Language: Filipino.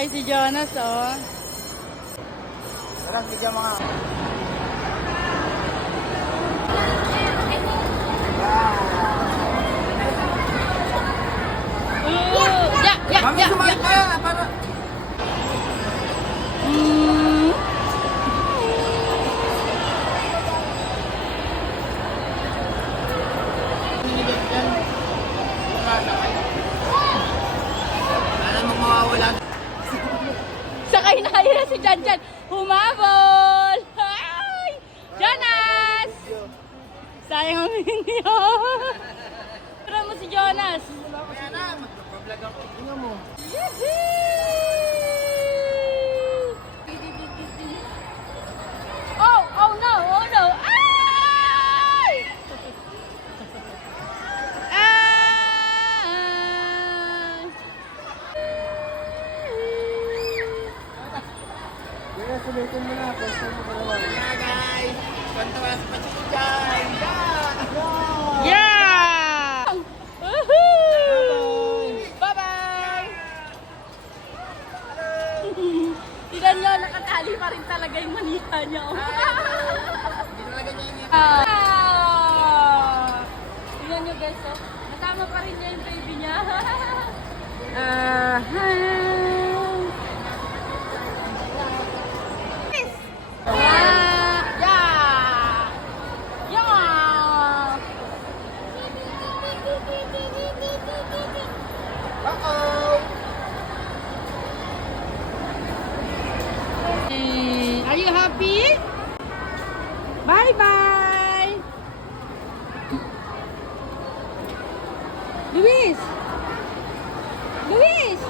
Sasakay si Jonas, oh. Tara, bigyan mga... Mami, sumakit pa yan. Para... Alam mo mawawala. Sakay na kayo na si Janjan. Humabol! Hi! Jonas! Sayang ang video. Tara mo si Jonas. Kaya na, magpapablog ako. Tingnan mo. Oh! Oh no! Oh no! Ay! Ay! Kaya sulitin mo na. Kaya guys. Kanta ka sa pachito dyan. Yeah! Woohoo! Bye-bye! Tignan nyo, nakatali pa rin talaga yung manita niya. Oh. Hindi talaga niya yun. Tignan nyo guys, oh. Nasama pa rin niya yung baby niya. Are you happy? Bye-bye! Luis! Luis!